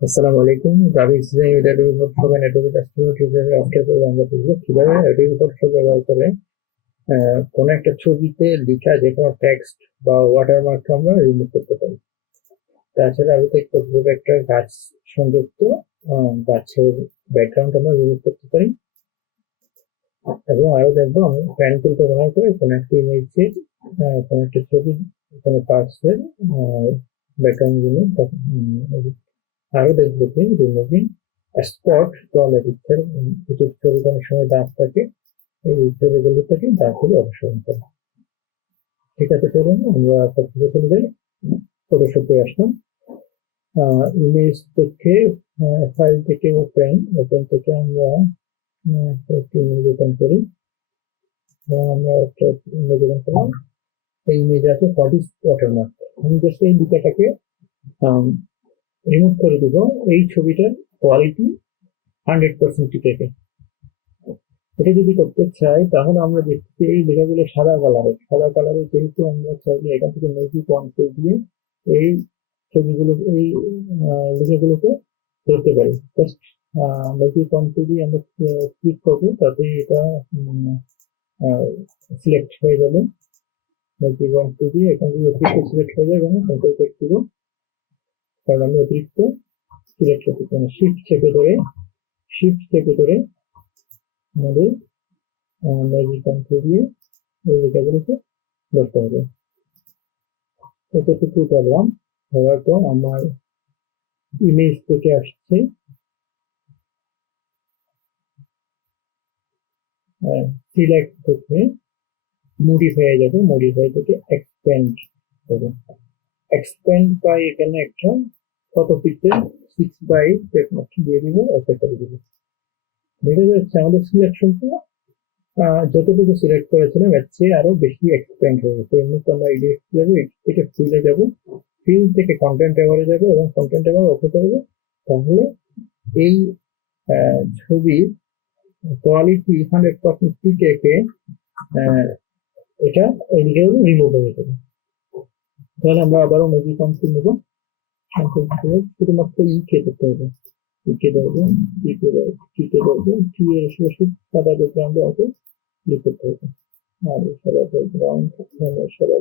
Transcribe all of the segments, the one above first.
আসসালামু আলাইকুম। Graphic design with Adobe Photoshop and Adobe customer tutorial আজকে আমরা দেখব কিভাবে অ্যাডোবি ফটোশপ ব্যবহার করে কোনো একটা ছবিতে লেখা যে কোনো টেক্সট বা ওয়াটারমার্ক আমরা রিমুভ করতে পারি। তাছাড়া আরো দেখবো কিভাবে একটা গাছ সংযুক্ত গাছের ব্যাকগ্রাউন্ড আমরা রিমুভ করতে পারি, এবং আরো দেখবো আমরা প্যান টুল ব্যবহার করে কোনো একটা ইমেজের কোনো একটা ছবি কোনো পার্টসের ব্যাকগ্রাউন্ড রিমুভ। আরো দেখবো যে removing spot from a picture, কিছু ছবিতে অনেক সময় দাগ থাকে, এই ছবিগুলো থেকে দাগগুলো অপসারণ করে। ঠিক আছে, চলুন আমরা প্রথমে চলে যাই ফটোশপে। আসলাম, ইমেজ থেকে ফাইল থেকে ওপেন ওপেন থেকে আমরা একটি ইমেজ ওপেন করি। আমরা একটা ইমেজ ওপেন করলাম, এই ইমেজ আছে বডি ওয়াটারমার্ক। আমি জাস্ট এই দুটাটাকে রিমুভ করে দিব। এই ছবিটার কোয়ালিটি 100% ঠিক আছে। এটা যদি করতে চাই তাহলে আমরা দেখছি এই লেখাগুলো সাদা কালারে যেহেতু আমরা চাইলে এখান থেকে ম্যাজিক পয়েন্ট দিয়ে এই ছবিগুলো এই লেখাগুলোকে ধরতে পারি। জাস্ট ম্যাজিক পয়েন্ট দিয়ে আমরা ক্লিক করবো, তাতে এটা সিলেক্ট হয়ে যাবে। ম্যাজিক পয়েন্ট দিয়ে এখান থেকে অতিরিক্ত সিলেক্ট হয়ে যাবে না, কন্ট্রোল চেক দিব, কারণ আমি অতিরিক্ত সিলেক্ট করতে চাই না। শিফট চেপে ধরে আমাদের ম্যাজিক পয়েন্ট দিয়ে এই লেখাগুলোকে ধরতে হবে। এতটুকু করলাম, ধরার পর আমার ইমেজ থেকে আসছে সিলেক্ট থেকে মডিফাই যাবে, মডিফাই থেকে এক্সপ্যান্ড হবে। এক্সপ্যান্ড বাই এখানে একটা কত পিক্সেল 6 বাই একমাত্র দিয়ে দিব, ওকে করে দিব। দেখা যাচ্ছে আমাদের সিলেকশনটা যতটুকু সিলেক্ট করেছিলাম এর চেয়ে আরো বেশি এক্সপ্যান্ড হয়ে গেছে। এর মধ্যে আমরা এডিট যাবো, থেকে ফিলে যাব, ফিল থেকে কন্টেন্ট এবারে যাবো এবং কন্টেন্ট এবার ওকে করবো। তাহলে এই ছবির কোয়ালিটি 100% ঠিক রেখে এটা এদিকে রিমুভ হয়ে যাবে। তাহলে আমরা আবারও ম্যাজিক কন্ট্রোল নেব, শুধুমাত্র করতে হবে। ধরবো, ধরবো, এর আশেপাশে সাদা ব্যাকগ্রাউন্ডে ওকে ক্লিক করতে হবে। আর সাদা ব্যাকগ্রাউন্ড, সাদা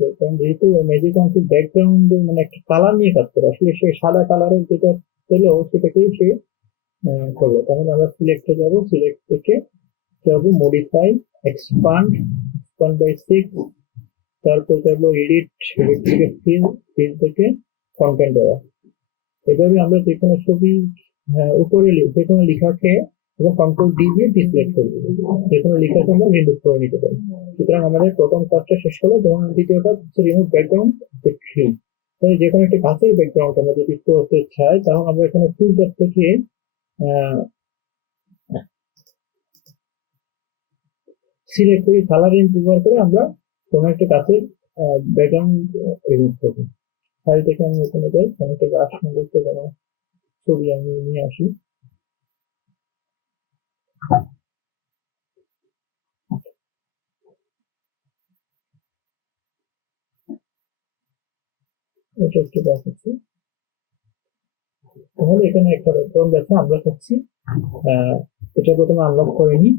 ব্যাকগ্রাউন্ড যেহেতু ম্যাজিক কন্ট্রোল ব্যাকগ্রাউন্ড মানে একটা কালার নিয়ে কাজ করে, আসলে সে সাদা কালারের যেটা পেলেও সেটাকেই সে করলো। তাহলে আমরা সিলেক্টে যাবো, সিলেক্ট থেকে যাবো মডিফাই, এক্সপান্ড বাই 6, তারপর যাবো এডিট, এডিট থেকে ফিল থেকে কন্টেন্ট দেওয়া। এভাবে আমরা যে কোনো ছবি উপরে যে কোনো লেখাকে এবং কন্ট্রোল ডি দিয়ে ডিসপ্লেট করে দেবো, যে কোনো লেখাকে আমরা রিমুভ করে নিতে পারি। সুতরাং আমাদের প্রথম কাজটা শেষ হলো, যেমন দ্বিতীয় কাজ হচ্ছে রিমুভ ব্যাকগ্রাউন্ড ফিল। তাহলে যে কোনো একটা গাছের ব্যাকগ্রাউন্ড আমরা যদি করতে চাই, তাহলে আমরা এখানে ফিল্টার থেকে সিলেক্ট করি, কালার রেঞ্জ ব্যবহার করে আমরা কোনো একটা গাছের ব্যাকগ্রাউন্ড রিমুভ করবো। ফাইল থেকে আমি ওখানে যাই, কোনো একটা গাছ সংযুক্ত কোনো ছবি আমি নিয়ে আসি। এটা একটু গাছ আছে, তাহলে এখানে একটা ব্যাকগ্রাউন্ড আছে, আমরা চাচ্ছি এটা প্রথমে আনলক করে নিই,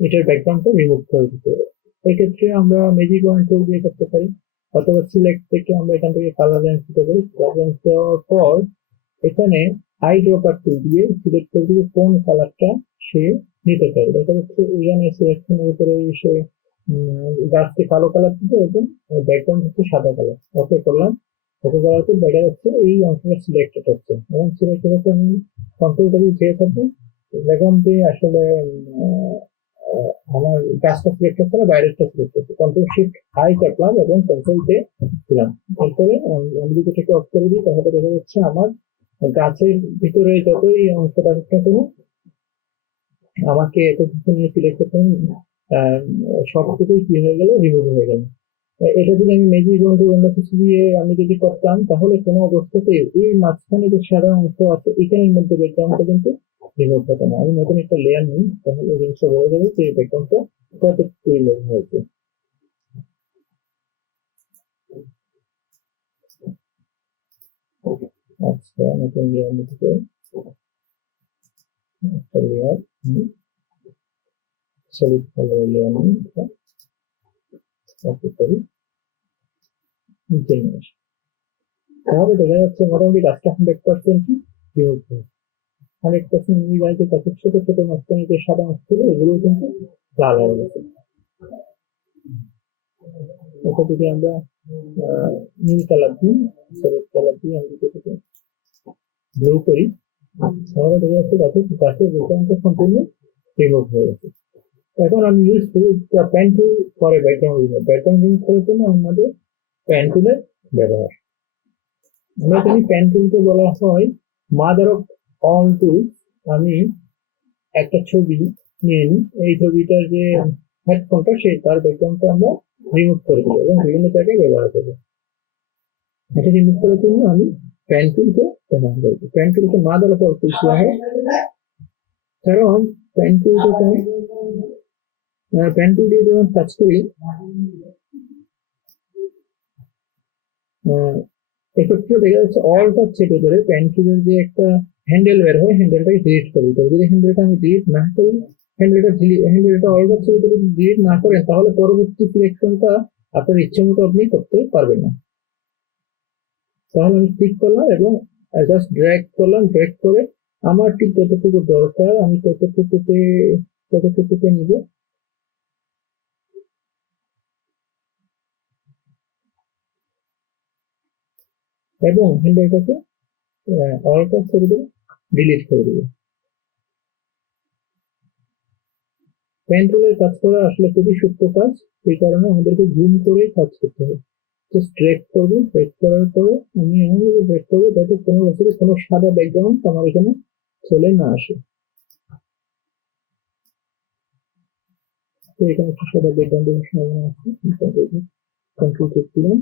এটার ব্যাকগ্রাউন্ডটা রিমুভ করে দিতে হবে। এক্ষেত্রে আমরা ম্যাজিক ওয়ান টুল দিয়ে করতে পারি, অথবা সিলেক্ট থেকে আমরা এখান থেকে কালার রেঞ্জ দিতে পারি। কালার রেঞ্জ দেওয়ার পর এখানে আই ড্রপার টুল দিয়ে সিলেক্ট করে দিব কোন কালারটা সে নিতে চায়। দেখা যাচ্ছে এখানে সিলেকশনের উপরে সে গাছকে কালো কালার দিতে এবং ব্যাকগ্রাউন্ড হচ্ছে সাদা কালার। ওকে করলাম, ওকে করার পর দেখা যাচ্ছে এই অংশটা সিলেক্টেড হচ্ছে, এবং সিলেক্টেড হচ্ছে আমি কন্ট্রোলটা দিয়ে চেয়ে থাকবো। দেখলাম যে আসলে আমার গাছটা সিলেক্ট করতে হবে, বাইরেরটা সিলেক্ট করতে, কন্ট্রোল শিফট আই চাপলাম এবং কন্ট্রোল ডে দিলাম। এরপরে আমি যদি এটাকে অফ করে দিই, তাহলে দেখা যাচ্ছে আমার গাছের ভিতরে যতই অংশ থাকুক না কেন, আমাকে এত কিছু নিয়ে সিলেক্ট করতে সবটুকুই কি হয়ে গেল, রিমুভ হয়ে গেল। এটা যদি আমি ম্যাজিক বন্ধু অন্য কিছু দিয়ে আমি যদি করতাম, তাহলে কোনো অবস্থাতে এই মাঝখানে যে সাদা অংশ আছে এখানের মধ্যে ব্যাকগ্রাউন্ডটা কিন্তু রিমুভ হতো না। আমি নতুন একটা লেয়ার নিই, তাহলে জিনিসটা বোঝা যাবে যে ব্যাকগ্রাউন্ডটা কতটুকু রিমুভ হয়েছে। এক্সট্রা নতুন লেয়ার নিতে চাই, একটা লেয়ার সলিড কালারের লেয়ার নিই, ওকে করি, নিচে নিয়ে আসি। তাহলে দেখা যাচ্ছে মোটামুটি গাছটা 100% রিমুভ হয়েছে। 100% এই গাছের কাছে ছোট ছোট মাঝখানে যে সাদা মাছ ছিল এগুলো কিন্তু লাল হয়ে গেছে। এটা যদি আমরা নীল কালার দিই, সলিড কালার দিয়ে আমি যদি ব্লু করি, তাহলে দেখা যাচ্ছে গাছের ব্যাকগ্রাউন্ডটা সম্পূর্ণ রিমুভ হয়ে গেছে। এখন আমি ইউজ করি পেন টুল করে ব্যাকগ্রাউন্ড রিমুভ। ব্যাকগ্রাউন্ড রিমুভ করার জন্য আমাদের পেন টুলের ব্যবহার। আমরা জানি পেন টুলকে বলা হয় মাদার অফ অল টুলস। আমি একটা ছবি নিয়ে নিই, এই ছবিটার যে হেডফোনটা সেই তার ব্যাকগ্রাউন্ডটা আমরা রিমুভ করে দেবো এবং বিভিন্ন জায়গায় ব্যবহার করবো। এটা রিমুভ করার জন্য আমি পেন টুলকে ব্যবহার করবো। পেন টুলকে মাদার অফ অল টুলস বলা হয়, কারণ পেন টুলকে পেন টুল দিয়ে যখন কাজ করি এক্ষেত্রে দেখা যাচ্ছে অলটা চেপে ধরে পেন টুলের যে একটা হ্যান্ডেল বের হয়, হ্যান্ডেলটাকে ডিলিট করে দিতে হবে। যদি হ্যান্ডেলটা আমি ডিলিট না করি, হ্যান্ডেলটা অলটা চেপে ধরে ডিলিট না করেন, তাহলে পরবর্তী সিলেকশনটা আপনার ইচ্ছে মতো আপনি করতে পারবেন না। তাহলে আমি ক্লিক করলাম এবং জাস্ট ড্র্যাগ করলাম, ড্র্যাগ করে আমার ঠিক যতটুকু দরকার আমি ততটুকুতে নিব এবং হ্যান্ডেলটাকে অলটা চেপে ধরে ডিলিট করে দেবো। পেন টুলের কাজ করা আসলে খুবই সূক্ষ্ম কাজ, সেই কারণে আমাদেরকে জুম করে কাজ করতে হবে। জাস্ট ড্র্যাগ করবো, ড্র্যাগ করার পরে আমি এমনভাবে ড্র্যাগ করবো যাতে কোনো বছরে কোনো সাদা ব্যাকগ্রাউন্ড আমার এখানে চলে না আসে। তো এখানে একটা সাদা ব্যাকগ্রাউন্ডের সম্ভাবনা আছে, কন্ট্রোল চেক দিলাম।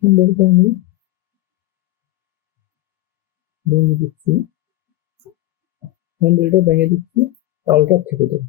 হ্যান্ডেলটা আমি ভেঙে দিচ্ছি, হ্যান্ডেলটা ভেঙে দিচ্ছি অলটার থেকে দেবো।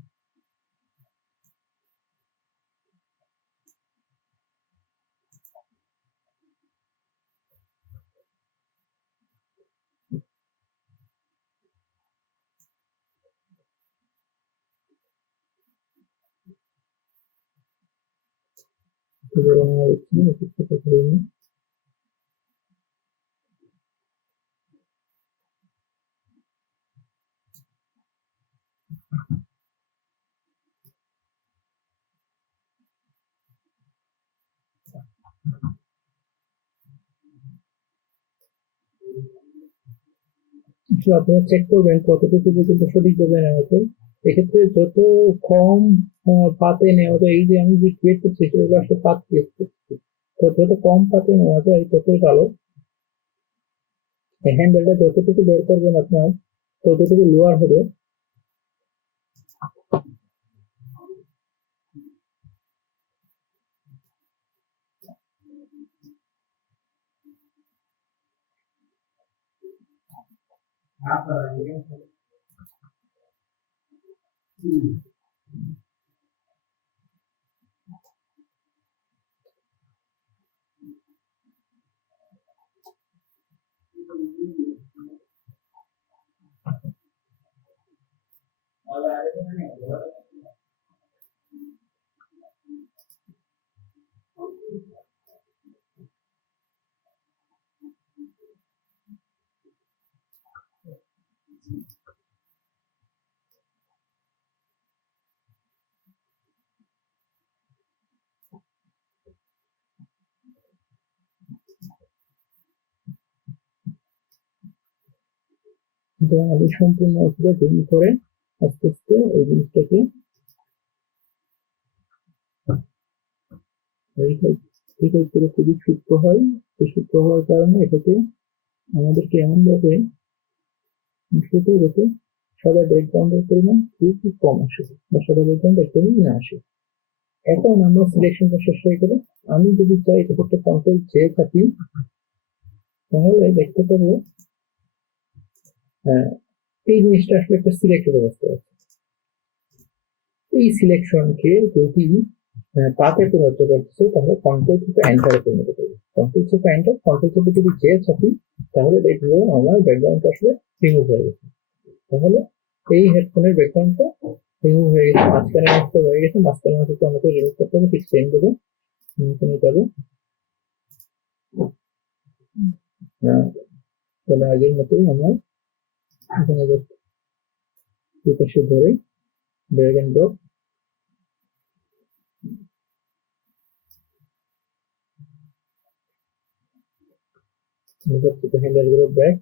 আপনারা চেক করবেন কতটুকু পর্যন্ত সঠিকভাবে নেওয়া যায়। এক্ষেত্রে যত কম পাতে নেওয়া যায়, এই যে আমি যে ক্রিয়েট করছি সেগুলো আসলে পাত ক্রিয়েট করছি, তো যত কম পাতে নেওয়া যায় ততই ভালো। হ্যান্ডেলটা যতটুকু বের করবেন আপনার ততটুকু লোয়ার হবে। সুতরাং আমি সম্পূর্ণ অসুবিধা জুম করে আস্তে আস্তে এই জিনিসটাকে এই করে খুবই সূক্ষ্ম হয়। সূক্ষ্ম হওয়ার কারণে এটাকে আমাদেরকে এমন ভাবে ছোট রেখে সাদা ব্যাকগ্রাউন্ডের পরিমাণ খুবই কম আসে বা সাদা ব্যাকগ্রাউন্ড একদমই না আসে। এখন আমরা সিলেকশনটা শেষ হয়ে গেলে আমি যদি চাই এটা একটা কন্ট্রোল জে থাকি, তাহলে দেখতে পাবো এই জিনিসটা আসলে একটা সিলেক্টেড অবস্থা আছে। এই সিলেকশনকে যদি পাতে পরিণত করতেছে, তাহলে কন্ট্রোল চেপে এন্টারে পরিণত করবে। কন্ট্রোল চেপে এন্টার, কন্ট্রোল চেপে যদি জে থাকি, তাহলে দেখবো আমার ব্যাকগ্রাউন্ডটা আসলে রিমুভ হয়ে গেছে। তাহলে এই হেডফোনের ব্যাকগ্রাউন্ডটা রিমুভ হয়ে গেছে, মাঝখানে নষ্ট হয়ে গেছে, মাঝখানে নষ্ট আমাকে রিমুভ করতে হবে। ঠিক সেম দেবো, নিতে হবে তাহলে আগের মতোই আমরা এখানে দুপাশে ধরে ড্র্যাগ এন্ড ড্রপ হ্যান্ডেল গুলো ব্যাক,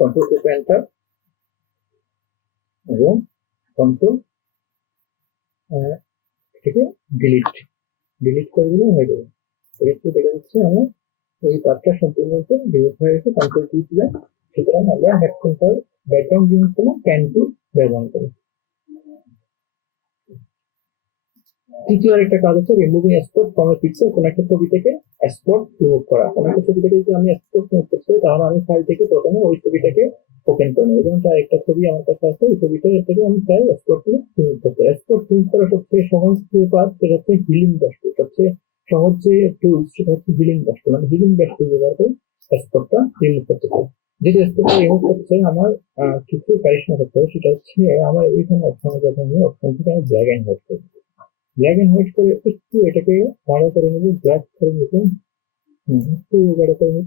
কন্ট্রোল চেপে এন্টার এবং কন্ট্রোল থেকে ডিলিট করে দিলে হয়ে যাবে। এক্ষেত্রে দেখা যাচ্ছে আমার এই পার্টটা সম্পূর্ণ ডিলিট হয়ে গেছে, কন্ট্রোল কি দিলাম। সুতরাং আমরা হেডফোনটার ব্যাকগ্রাউন্ড জিনিস ক্যান টু ব্যবহার করি। তৃতীয় আরেকটা কাজ হচ্ছে removing export from a picture. কোন একটা ছবি থেকে এক্সপোর্ট রিমুভ করা। কোন একটা ছবি থেকে যদি আমি এক্সপোর্ট রিমুভ করতে চাই, তাহলে আমি ফাইল থেকে প্রথমে ওই ছবিটাকে ওপেন করে নেব। যেমন একটা ছবি আমার কাছে আছে, ওই ছবিটা থেকে আমি চাই এক্সপোর্ট রিমুভ করতে। এক্সপোর্ট রিমুভ করা সবচেয়ে সহজ যে পার্ট, সেটা হচ্ছে হিলিং ব্রাশ। সবচেয়ে সহজ যে টুলস সেটা হচ্ছে হিলিং ব্রাশ। মানে হিলিং ব্রাশ ব্যবহার করে এক্সপোর্টটা রিমুভ করতে চাই। যদি এক্সপোর্টটা রিমুভ করতে চাই, আমার কিছু কারেকশন করতে হবে। সেটা হচ্ছে আমার এইখানে অপশনে যাবো, আমি অপশন থেকে আমি ব্ল্যাক এন্ড হোয়াইট করবো। ব্ল্যাক এন্ড হোয়াইট করে একটু এটাকে গাঢ় করে নেব, ব্ল্যাক করে নেব, একটু গাঢ় করে নেব।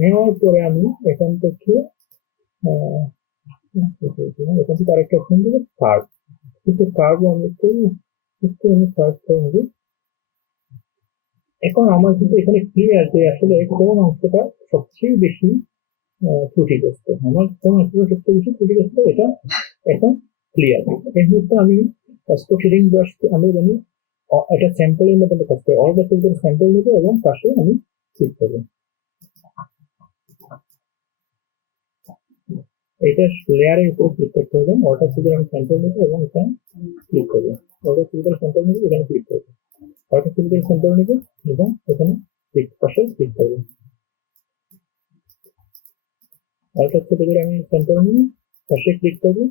নেওয়ার পরে আমি এখান থেকে আরেকটা অপশন দেবো কার্ভ। কিন্তু কার্ভ আমি একটু আমি কার্ভ করে নেব। এখন আমার কিন্তু এখানে ক্লিয়ার যে আসলে কোন অংশটা সবচেয়ে বেশি ত্রুটিগ্রস্ত। আমার কোন অংশটা সবচেয়ে বেশি ত্রুটিগ্রস্ত এটা এখন ক্লিয়ার। এই মুহূর্তে আমি হিলিং ব্রাশ আমরা জানি এটা স্যাম্পলের মধ্যে কাজ করে। অল ব্রাশের স্যাম্পল নেবো এবং পাশে আমি ক্লিক করবো। এটা লেয়ারের উপর ক্লিক করতে হবে। অর্ডার সুবিধা আমি স্যাম্পল নেবো এবং এখানে ক্লিক করবো। অর্ডার সুবিধার স্যাম্পল নেবো, এখানে ক্লিক করবো। অর্ডার সুবিধার স্যাম্পল নেবো এবং এখানে পাশে ক্লিক করবো। অর্ডার সুবিধার আমি স্যাম্পল নিয়ে পাশে ক্লিক করবো।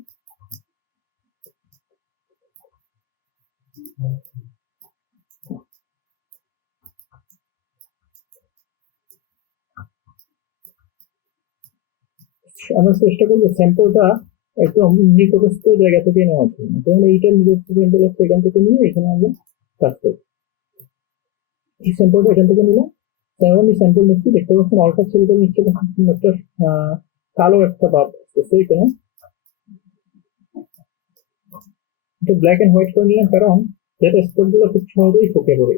আমরা চেষ্টা করবো স্যাম্পলটা একদম নিকটস্থ জায়গা থেকে নেওয়ার জন্য। যেমন এইটা নিকটস্থ স্যাম্পল আছে, এখান থেকে নিয়ে এখানে আমরা কাজ করবো। এই স্যাম্পলটা এখান থেকে নিলাম, তেমন এই স্যাম্পল নিচ্ছি। দেখতে পাচ্ছেন অল্টার ছবিটা নিচ্ছে একটা কালো একটা ভাব আসতেছে এখানে। এটা ব্ল্যাক এন্ড হোয়াইট করে নিলাম, কারণ যাতে স্পট গুলো খুব সহজেই চোখে পড়ে।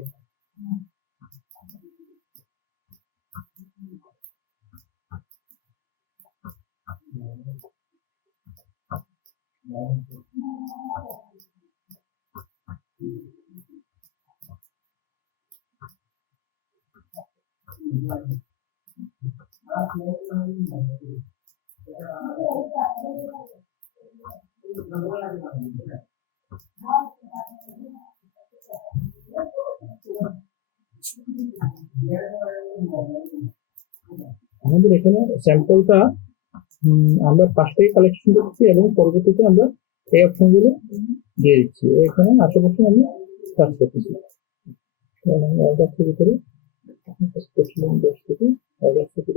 আমাদের এখানে স্যাম্পলটা আমরা পাশ থেকে কালেকশন করছি এবং পরবর্তীতে আমরা এই অপশনগুলো দিয়ে দিচ্ছি, এখানে আশেপাশে আমি কাজ করতেছি। আমি অর্ডার থেকে করে দশ থেকে অর্ডার থেকে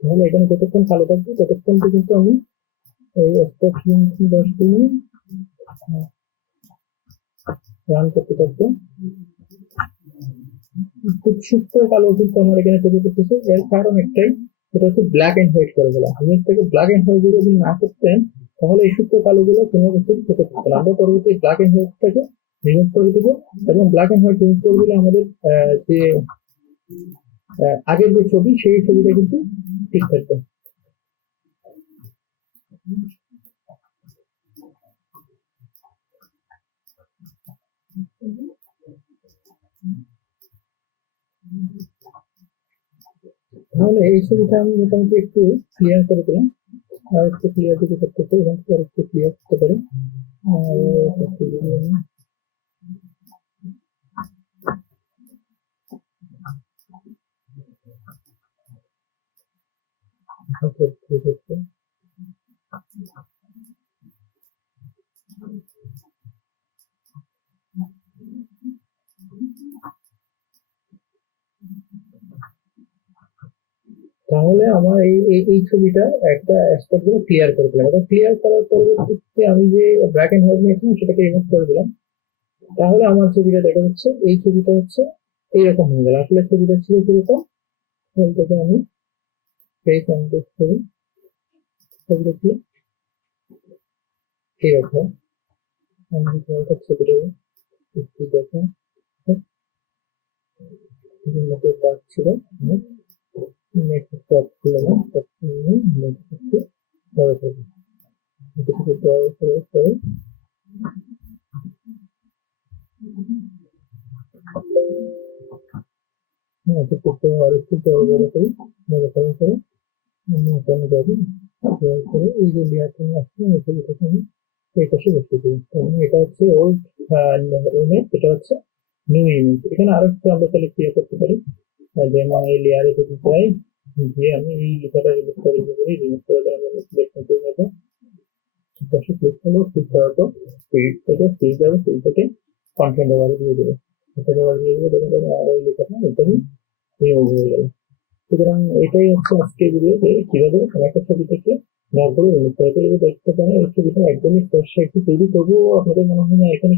তাহলে এখানে যতক্ষণ কালো থাকবে ততক্ষণ পর্যন্ত আমি এই স্টপ দশ দিয়ে রান করতে থাকবো। খুব সুস্থ কালো কিন্তু আমার এখানে তৈরি করতেছে, এর কারণ একটাই, সেটা হচ্ছে ব্ল্যাক এন্ড হোয়াইট করে দিলাম। আমি থেকে ব্ল্যাক এন্ড হোয়াইট যদি না করতেন তাহলে এই সুস্থ কালো গুলো কোনো কিছু চোখে থাকতো না। আমরা পরবর্তী ব্ল্যাক এন্ড হোয়াইটটাকে রিমুভ করে দেবো, এবং ব্ল্যাক এন্ড হোয়াইট রিমুভ করে দিলে আমাদের যে আগের যে ছবি সেই ছবিটা কিন্তু ঠিক থাকবে। তাহলে এই ছবিটা আমি মোটামুটি একটু ক্লিয়ার করে দিলাম, আর একটু ক্লিয়ার যদি করতে চাই এখান থেকে আর একটু ক্লিয়ার করতে পারি। তাহলে আমার এই ছবিটা একটা অ্যাসপেক্ট গুলো ক্লিয়ার করে দিলাম। এটা ক্লিয়ার করার পরবর্তীতে আমি যে ব্ল্যাক এন্ড হোয়াইট নিয়েছিলাম সেটাকে রিমুভ করে দিলাম। তাহলে আমার ছবিটা দেখা যাচ্ছে, এই ছবিটা হচ্ছে এইরকম হয়ে গেল। আসলে ছবিটা ছিল কিরকম, থেকে আমি সেই কন্টেক্ট করি, ছবিটা ছিল এইরকম। আমি ছবিটা একটু দেখেন, বিভিন্ন কাজ ছিল, নেটওয়ার্ক ছিল না, নেটওয়ার্ক বড় করবো, বড় করার পরে আর একটু বড় করি, বড় করার পরে এখানে যাবি, যাওয়ার পরে এই যে লেয়ারটা আসছে এই ছবিটাকে আমি এই পাশে বসিয়ে দিই। এটা হচ্ছে ওল্ড ইমেজ, এটা হচ্ছে নিউ ইমেজ। এখানে আরো একটু আমরা তাহলে ক্লিয়ার করতে পারি, যেমন এই লেয়ারে যদি যাই, যে আমি এই লেখাটা রিমুভ করে দিতে পারি, রিমুভ করে দেওয়ার জন্য সিলেকশন করে নেবো, পাশে ক্লিক করবো, ক্লিক করার পর ফিল্ড থেকে ফিল্ড যাবে, ফিল্ড থেকে কন্টেন্ট ওভারে দিয়ে দেবো, কন্টেন্ট ওভারে দিয়ে দেবো, দেখেন আর এই লেখাটা একদমই রিমুভ হয়ে গেল। সুতরাং এটাই হচ্ছে আজকের ভিডিও, যে কিভাবে একটা ছবি থেকে নকল রিমুভ করে তুলে দেখতে পারেন। এই ছবিটা একদমই ফ্রেশ একটু তৈরি, তবুও আপনাদের মনে হয় না এখানে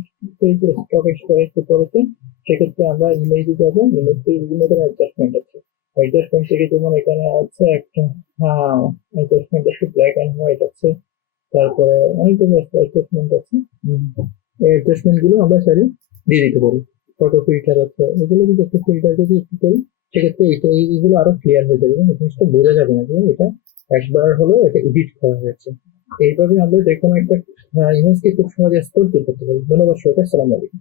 স্টক এক্সট্রা একটু করেছে, সেক্ষেত্রে আমরা ইমেজে যাবো, ইমেজ থেকে বিভিন্ন ধরনের অ্যাডজাস্টমেন্ট আছে। অ্যাডজাস্টমেন্ট থেকে যেমন এখানে আছে একটা, হ্যাঁ অ্যাডজাস্টমেন্ট আছে, ব্ল্যাক অ্যান্ড হোয়াইট আছে, তারপরে অনেকগুলো অ্যাডজাস্টমেন্ট আছে। এই অ্যাডজাস্টমেন্ট গুলো আমরা চাইলে দিয়ে দিতে পারি। ফটো ফিল্টার আছে, এগুলো কিন্তু একটু ফিল্টার যদি একটু করি সেক্ষেত্রে এইগুলো আরো ক্লিয়ার হয়ে যাবে, এবং জিনিসটা বোঝা যাবে না যে এটা একবার হলো এটা এডিট করা হয়েছে। এইভাবে আমরা যে কোনো একটা ইমেজকে খুব সহজে এক্সপোর্ট করতে পারি। ধন্যবাদ সবাইকে, আসসালামু আলাইকুম।